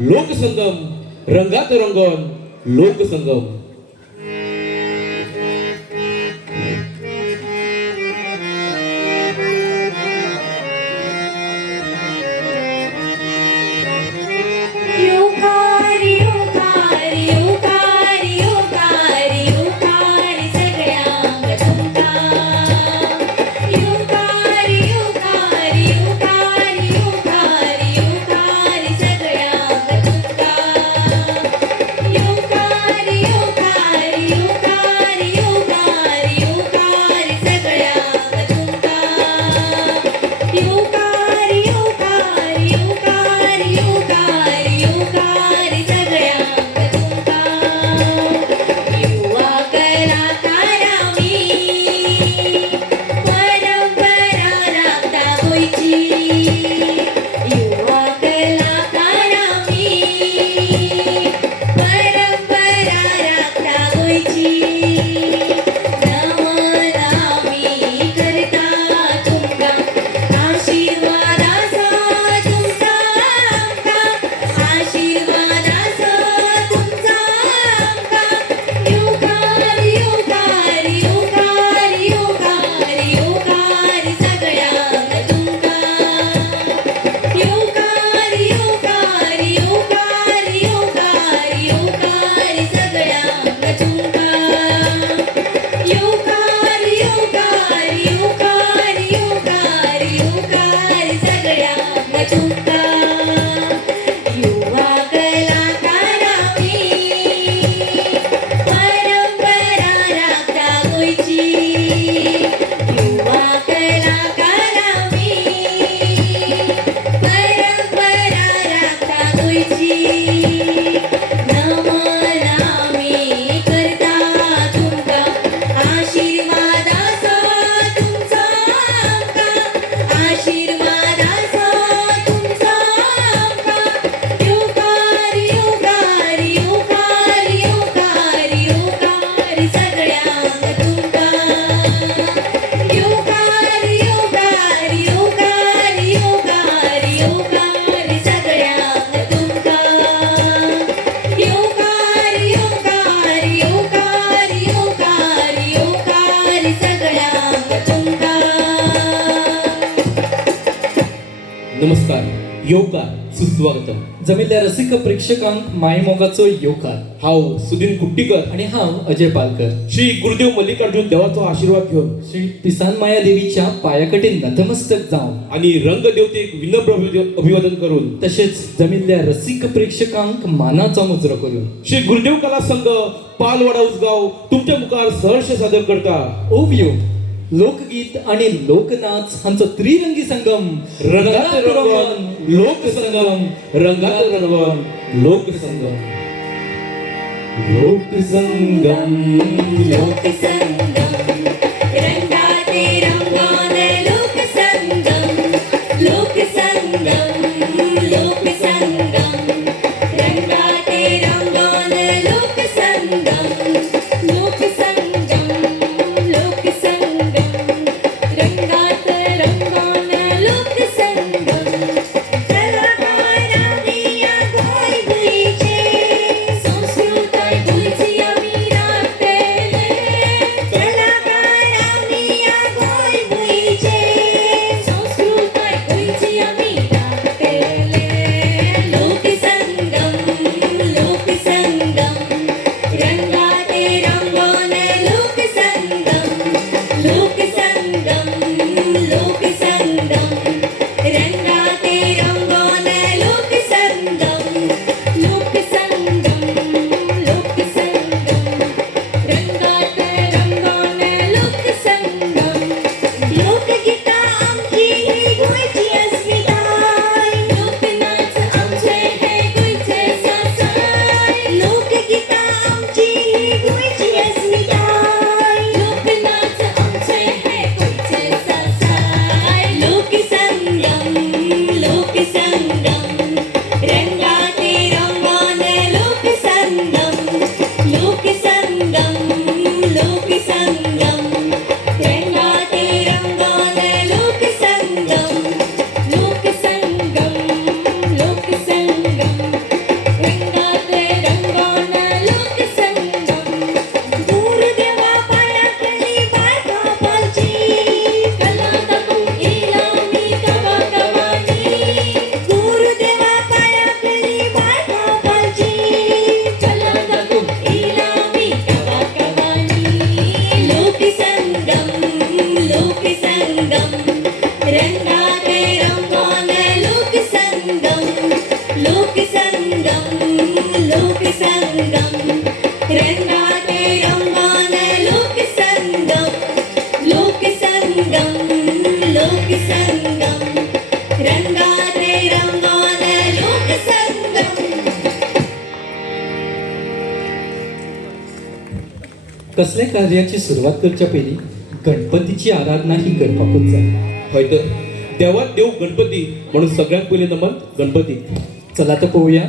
लोकसंगम रंगात रंगण लोकसंगम. नमस्कार. योवकार सुस्वागतम. जमिल्ल्या रसिक प्रेक्षकांक मायमोगाचो योवकार. हांव सुदीन कुट्टीकर आणि हांव अजय पालकर. श्री गुरुदेव मल्लिकार्जुन देवाचो आशीर्वाद घेवन श्री पिसान माया देवीच्या पायाकटीन नतमस्तक जावन आणि रंग देवतेक विनम्र अभिवादन करून तसेच जमिल्ल्या रसिक प्रेक्षकांक मानाचा मुजरो करून श्री गुरुदेव कला संघ पालवाडा उसगाव तुमच्या मुखार सहर्ष सादर करता ओवियो लोकगीत आणि लोकनाच हांचो त्रिरंगी संगम रंगात रंगवन लोकसंगम रंगात रंगवन लोकसंगम. लोकसंगम लोकसंगम रंगाते रंगोन लोकसंगम लोकसंगम लोकसंगम रंगाते रंगोन लोकसंगम लोकसंगम लोकसंगम रंगात रंगोन लोकसंगम. कलाकारांनी गोंय गोंयचे संस्कृताय गोंयची आमी राखतले. कलाकारांनी गोंय गोंयचे संस्कृताय गोंयची आमी राखतले. लोकसंगम रंगाते रंगान लोकसंगम लोकसंगम लोकसंगम रंगाते रंगान लोकसंगम. कसल्या कार्याची सुरुवात करच्या पयलीं गणपतीची आराधना ही करपाकूच जाय. हय तर देवात देव गणपती म्हणून सगळ्यात पहिले नमन गणपती. चला तर पोवया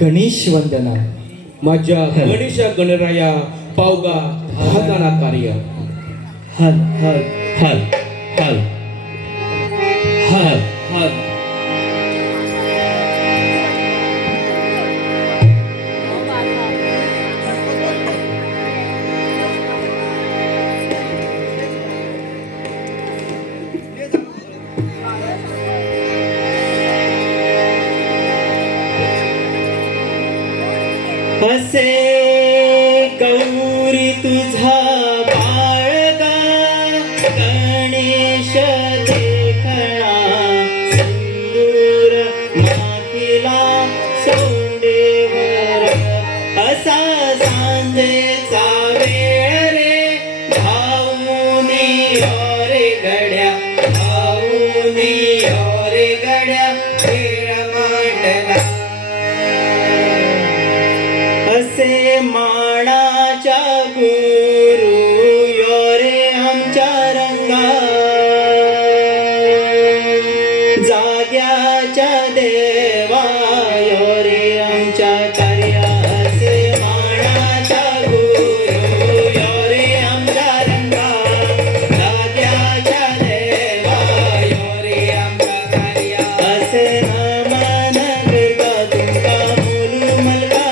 गणेश वंदना. माझ्या गणेशा गणराया पावगा हाताना कार्य. हल हल हल हल हल हल. असे गौरी तुझा बाळगा गणेश देखणा सिंदूर माखिला सोंडेवर असा सांजेचा वेळ रे भाऊनी रे गड्या भाऊनी रे गड्या फेर मांडला असे मानाच्या गुरु यो रे आमच्या रंगा जाग्याच्या देवा यो रे आमच्या कार्या. असे मानाच्या गुरु यो रे आमच्या रंगा जाग्याच्या देवा यो रे आमच्या कार्या. असे नमन करता तुमका मुलू मलका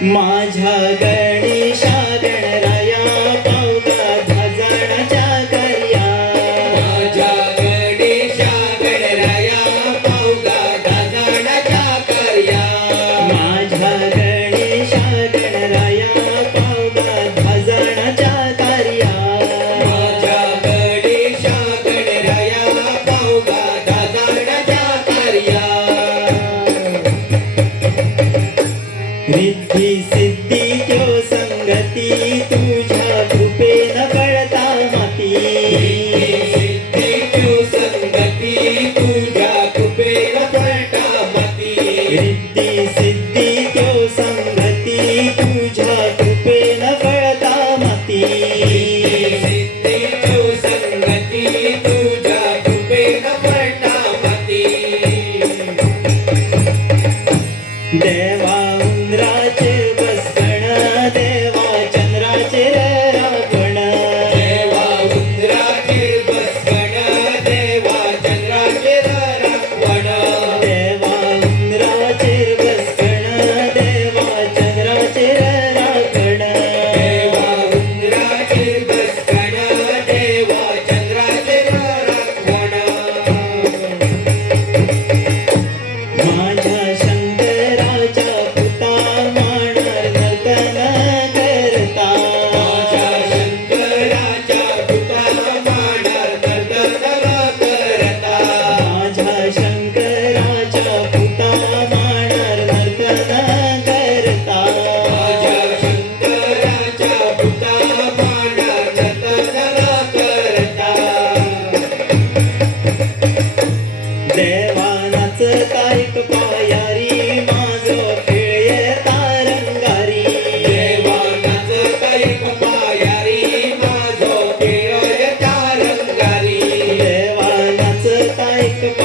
माझ्या गणेशा गणराया पावगा भजनाच्या कार्या. माझ्या गणेशा गणराया पावगा भजनाच्या कार्या. माझ्या गणेशा गणराया पावगा भजनाच्या कार्या. माझ्या गणेशा गणराया पावगा भजनाच्या कार्या. रिद्धी रिद्धी सिद्धी त्यो संगती तुझ्या कृपेन फळता माती सिद्धी तो संगती तुझ्या कृपेन फळता माती देवा उंदराचे बसकण देवा चंद्राचे राखण देवा उंदराचीर बसवण देवा चंद्राचीर राखवण देवा उंदराचे बसकण देवा चंद्राचे राखण देवा उंदराचीर बसवण देवा चंद्राचीर राखवण माझ्या शंकराच्या पुता मांडर नर्तन करता माझ्या शंकराच्या पुता मांडर नर्तन करता माझ्या शंकराच्या पुता मांडर नर्तन करता माझ्या शंकराच्या पुता मांडर नर्तन करता देवा नाचतायक पायारी माझो खेळ तारंगारी देवा नाचतायक पायारी माझो खेळ तारंगारी देवा नाचतायक